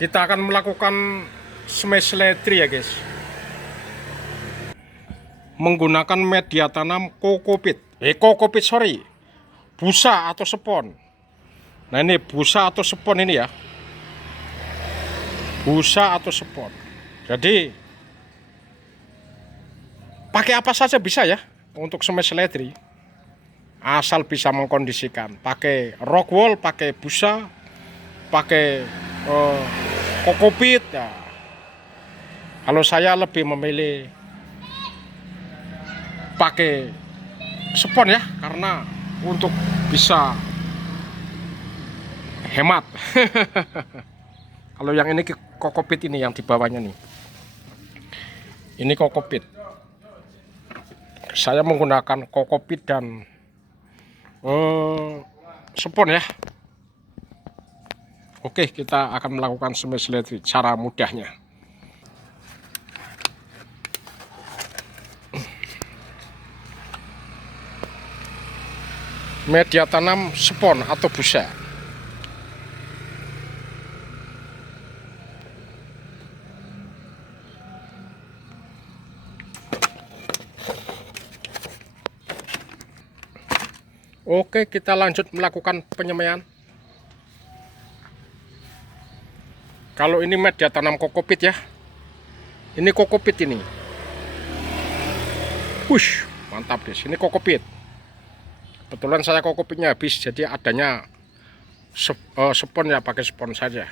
Kita akan melakukan smash ledri ya guys, menggunakan media tanam kokopit, busa atau spon. Nah ini busa atau spon ini ya, busa atau spon. Jadi pakai apa saja bisa ya untuk smash ledri, asal bisa mengkondisikan. Pakai rock wool, pakai busa, pakai kokopit ya. Kalau saya lebih memilih pakai spon ya, karena untuk bisa hemat. Kalau yang ini kokopit, ini yang di bawahnya nih, ini kokopit. Saya menggunakan kokopit dan spon ya. Oke, kita akan melakukan smash ledri cara mudahnya. Media tanam spon atau busa. Oke, kita lanjut melakukan penyemaian. Kalau ini media tanam kokopit ya, ini kokopit ini. Wush, mantap guys, ini kokopit. Kebetulan saya kokopitnya habis, jadi adanya spon ya, pakai spon saja.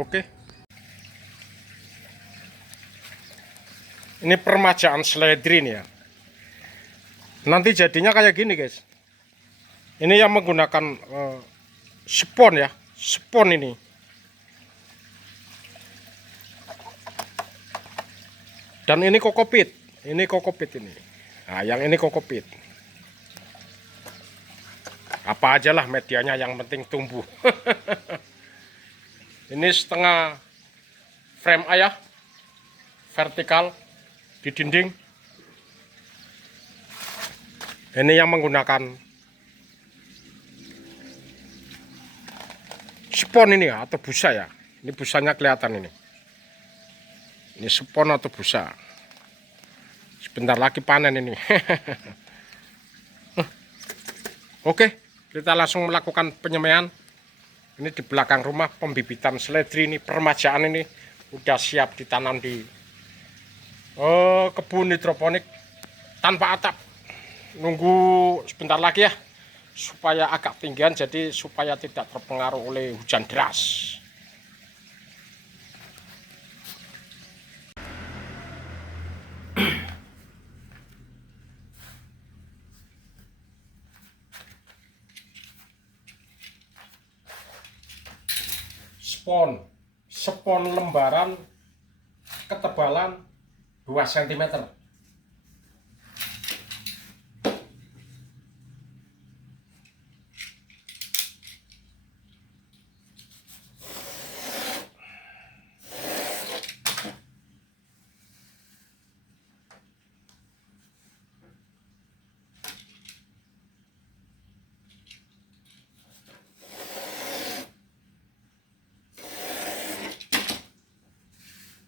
Oke. Ini permajaan seledri nih ya. Nanti jadinya kayak gini guys. Ini yang menggunakan spon ya, spon ini. Dan ini kokopit. Ini kokopit ini. Nah, yang ini kokopit. Apa aja lah medianya, yang penting tumbuh. Ini setengah frame ayah vertikal di dinding. Ini yang menggunakan spon ini ya, atau busa ya. Ini busanya kelihatan ini. Ini spon atau busa. Sebentar lagi panen ini. Oke, kita langsung melakukan penyemaian. Ini di belakang rumah pembibitan seledri ini, permajaan ini udah siap ditanam di kebun hidroponik tanpa atap. Nunggu sebentar lagi ya, supaya agak tinggian, jadi supaya tidak terpengaruh oleh hujan deras. Spon lembaran ketebalan 2 cm.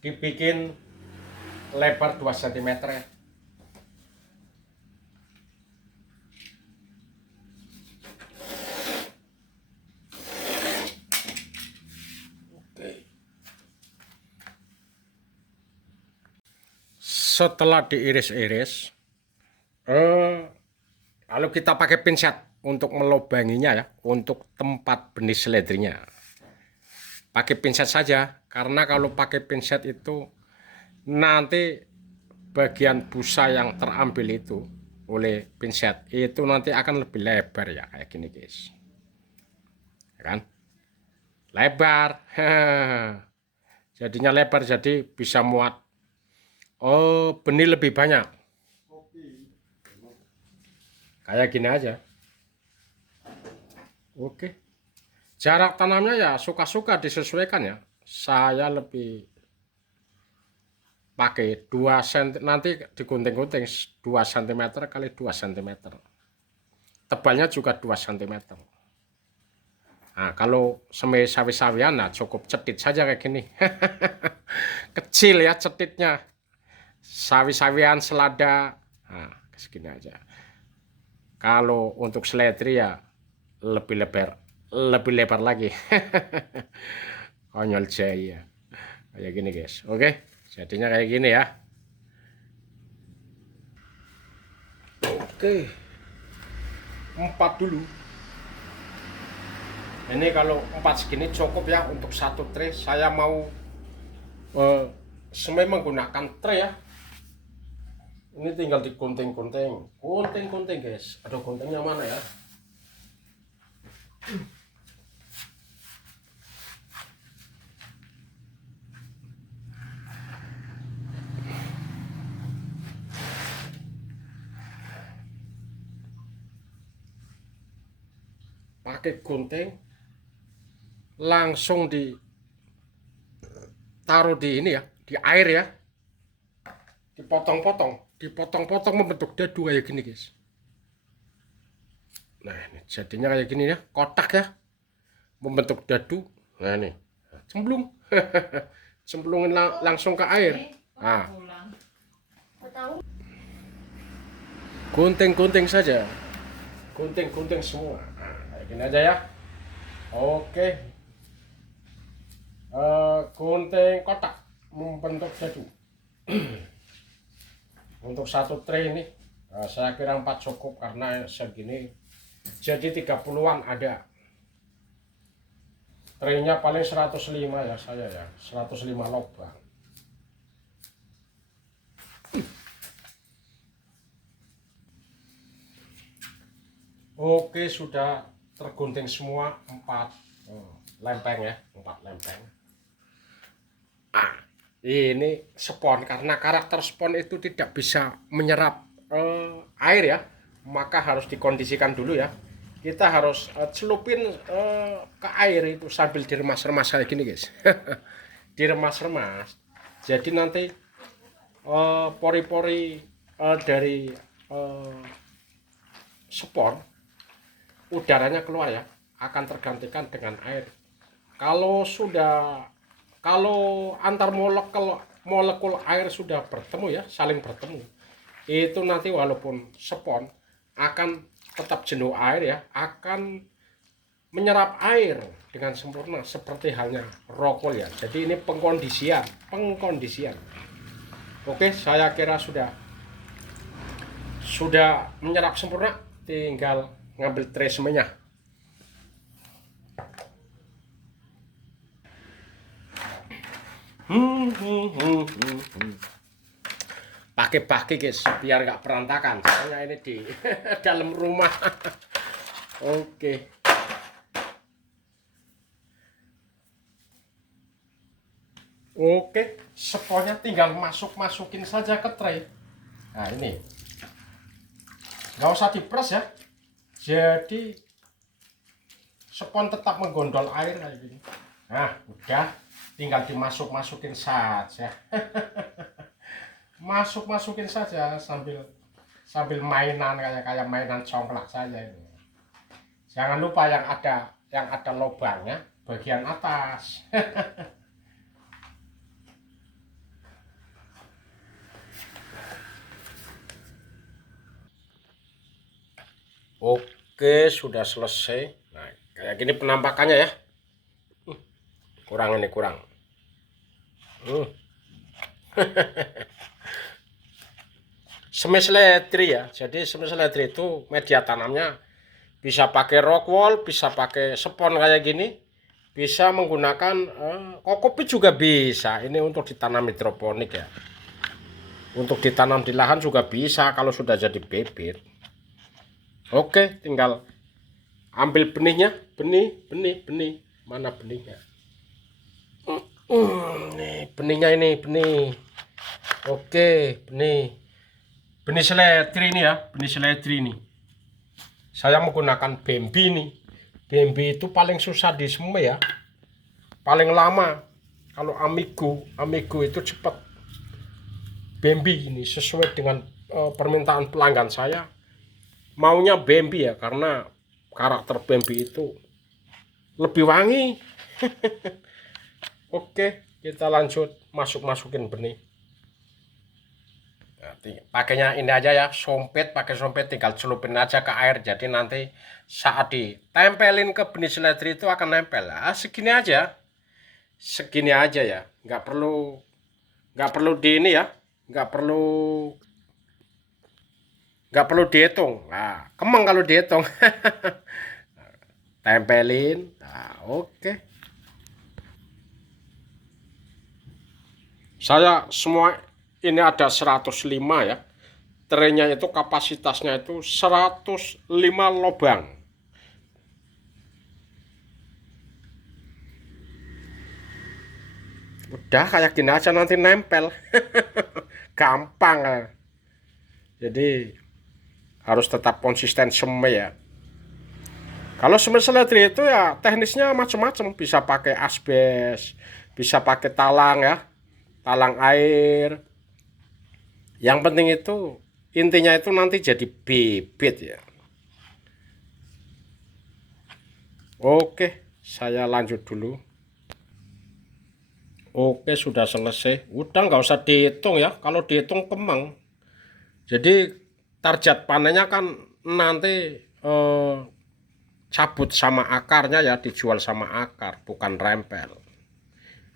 Dibikin lebar 2 cm ya. Oke. Setelah diiris-iris, lalu kita pakai pinset untuk melubanginya ya, untuk tempat benih seledrinya. Pakai pinset saja, karena kalau pakai pinset itu nanti bagian busa yang terambil itu oleh pinset itu nanti akan lebih lebar ya, kayak gini guys, ya kan, lebar. Jadinya lebar, jadi bisa muat benih lebih banyak, kayak gini aja. Oke, jarak tanamnya ya suka-suka disesuaikan ya. Saya lebih pakai 2 cm, nanti digunting-gunting 2 cm kali 2 cm. Tebalnya juga 2 cm. Nah, kalau semai sawi-sawian, nah cukup cetit saja kayak gini. Kecil ya cetitnya. Sawi-sawian, selada, nah segini aja. Kalau untuk seledri ya lebih lebar lagi. Konyol jaya. Kayak gini guys. Oke, jadinya kayak gini ya. Oke, 4 dulu. Ini kalau 4 segini cukup ya untuk satu tray. Saya mau semai menggunakan tray ya. Ini tinggal digunting-gunting, gunting-gunting guys. Aduh, guntingnya mana ya? Pakai gunting, langsung ditaruh di ini ya, di air ya. Dipotong-potong membentuk dadu kayak gini guys. Nah ini jadinya kayak gini ya, kotak ya, membentuk dadu. Nah ini cemplung. Cemplungin langsung ke air. Nah, gunting-gunting saja, gunting-gunting semua. Nah, kayak gini aja ya. Oke, gunting kotak membentuk dadu. Untuk satu tray ini saya kira 4 cukup karena segini, jadi 30-an ada. Traynya paling 105 ya saya ya, 105 lubang. Oke, sudah tergunting semua 4 lempeng ya, 4 lempeng. Ini spon, karena karakter spon itu tidak bisa menyerap air ya, maka harus dikondisikan dulu ya. Kita harus celupin ke air itu sambil diremas-remas kayak gini guys. Diremas-remas, jadi nanti pori-pori dari spon, udaranya keluar ya, akan tergantikan dengan air. Kalau antar molekul air sudah bertemu ya, saling bertemu, itu nanti walaupun spon akan tetap jenuh air ya, akan menyerap air dengan sempurna seperti halnya rokol ya. Jadi ini pengkondisian. Oke, saya kira sudah menyerap sempurna, tinggal ngambil tray semuanya. Pakai baki guys, biar nggak berantakan. Soalnya ini di dalam rumah. Oke. Oke, sponnya tinggal masukin saja ke tray. Nah ini, nggak usah diperes ya. Jadi spon tetap menggondol air kayak gini. Nah, udah, tinggal dimasukin saja. Masukin saja sambil mainan kayak mainan congklak saja ini. Jangan lupa yang ada lubangnya bagian atas. Oke, sudah selesai. Nah, kayak gini penampakannya ya. Kurang. Semai seledri ya. Jadi semai seledri itu media tanamnya bisa pakai rock wool, bisa pakai spon kayak gini, bisa menggunakan kokopit juga bisa. Ini untuk ditanam hidroponik ya. Untuk ditanam di lahan juga bisa kalau sudah jadi bibit. Oke, tinggal ambil benihnya, benih. Mana benihnya? Nih, benihnya ini, benih. Oke, benih seledri ini ya, benih seledri ini. Saya menggunakan Bambi nih. Bambi itu paling susah di semua ya. Paling lama. Kalau Amigo itu cepat. Bambi ini sesuai dengan permintaan pelanggan saya. Maunya Bambi ya, karena karakter Bambi itu lebih wangi. Oke, kita lanjut masukin benih. Pakainya ini aja ya, pakai sompet tinggal celupin aja ke air. Jadi nanti saat ditempelin ke benih seledri itu akan nempel. Segini aja ya, nggak perlu di ini ya, nggak perlu dihitung. Nah, kemang kalau dihitung. Tempelin. Nah, oke. Saya semua ini ada 105 ya. Traynya itu kapasitasnya itu 105 lubang. Udah kayak gini aja nanti nempel. Gampang. Jadi harus tetap konsisten semai ya. Kalau semai seledri itu ya teknisnya macam-macam. Bisa pakai asbes, bisa pakai talang ya, talang air. Yang penting itu intinya itu nanti jadi bibit ya. Oke, saya lanjut dulu. Oke, sudah selesai. Udah nggak usah dihitung ya. Kalau dihitung kemang. Jadi target panennya kan nanti cabut sama akarnya ya, dijual sama akar, bukan rempel.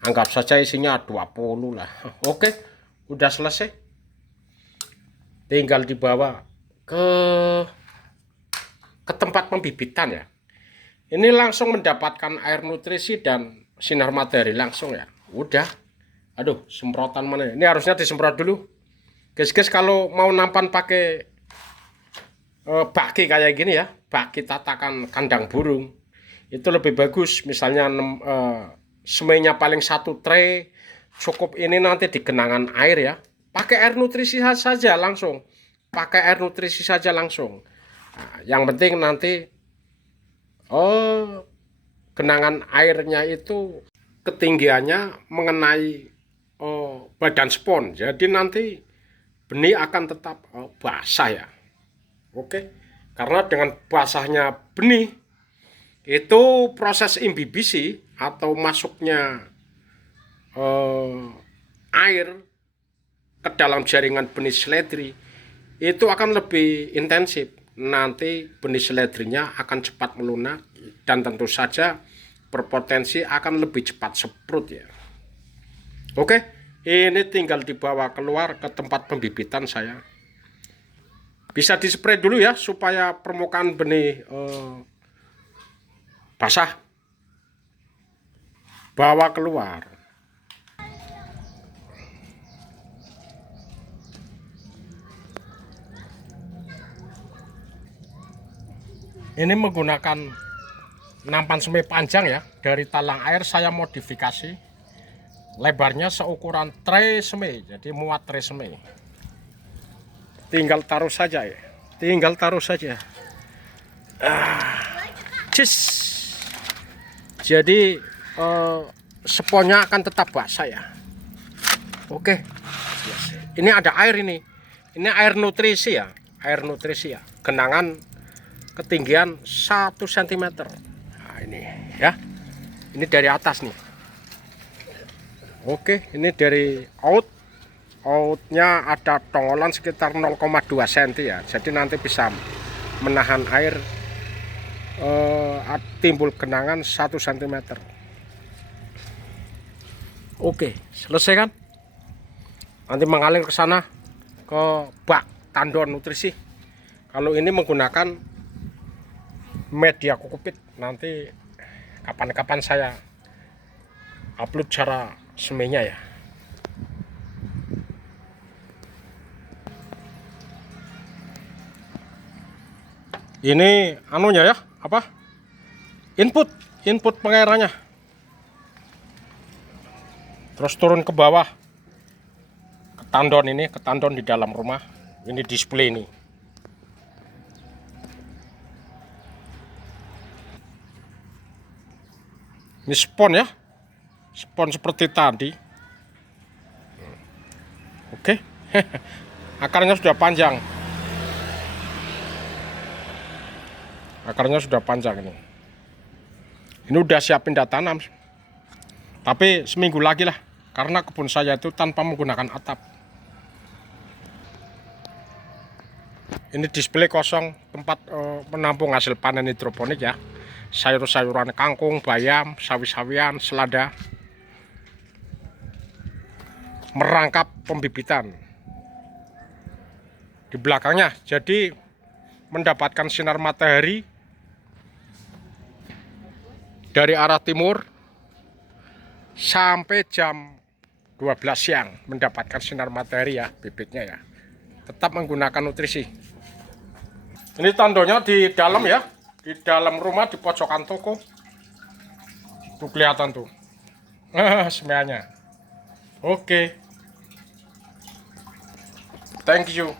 Anggap saja isinya 20 lah. Oke, udah selesai. Tinggal dibawa ke tempat pembibitan ya. Ini langsung mendapatkan air nutrisi dan sinar matahari langsung ya. Udah. Aduh, semprotan mana? Ini harusnya disemprot dulu. Guys, kalau mau nampan pakai baki kayak gini ya, baki tatakan kandang burung, itu lebih bagus. Misalnya semainya paling 1 tray, cukup ini nanti di genangan air ya. Pakai air nutrisi saja langsung. Pakai air nutrisi saja langsung. Nah, yang penting nanti genangan airnya itu ketinggiannya mengenai badan spon. Jadi nanti benih akan tetap basah ya. Oke. Karena dengan basahnya benih itu proses imbibisi atau masuknya air ke dalam jaringan benih seledri itu akan lebih intensif. Nanti benih seledrinya akan cepat melunak dan tentu saja berpotensi akan lebih cepat seprut ya. Oke, ini tinggal dibawa keluar ke tempat pembibitan saya. Bisa dispray dulu ya supaya permukaan benih basah. Bawa keluar. Ini menggunakan nampan semai panjang ya, dari talang air saya modifikasi. Lebarnya seukuran tray semai, jadi muat tray semai. Tinggal taruh saja ya, tinggal taruh saja. Jadi sponnya akan tetap basah ya. Oke, ini ada air ini air nutrisi ya, genangan ketinggian 1 cm. Nah, ini ya, ini dari atas nih. Oke, ini dari outnya ada tongolan sekitar 0,2 cm ya, jadi nanti bisa menahan air timbul genangan 1 cm. Oke, selesai kan? Nanti mengalir ke sana ke bak tandon nutrisi. Kalau ini menggunakan media kokopit, nanti kapan-kapan saya upload cara semainya ya. Ini anunya ya, apa? Input pengairannya. Terus turun ke bawah ke tandon di dalam rumah. Ini display ini. Ini spon ya, spon seperti tadi. Oke, akarnya sudah panjang. Akarnya sudah panjang ini. Ini udah siapin data tanam. Tapi seminggu lagi lah. Karena kebun saya itu tanpa menggunakan atap. Ini display kosong, tempat menampung hasil panen hidroponik ya. Sayur-sayuran kangkung, bayam, sawi-sawian, selada. Merangkap pembibitan. Di belakangnya, jadi mendapatkan sinar matahari dari arah timur sampai jam 12 siang mendapatkan sinar matahari ya bibitnya ya. Tetap menggunakan nutrisi. Ini tandonya di dalam ya, di dalam rumah di pojokan toko. Tuh kelihatan tuh. Semuanya. Oke. Thank you.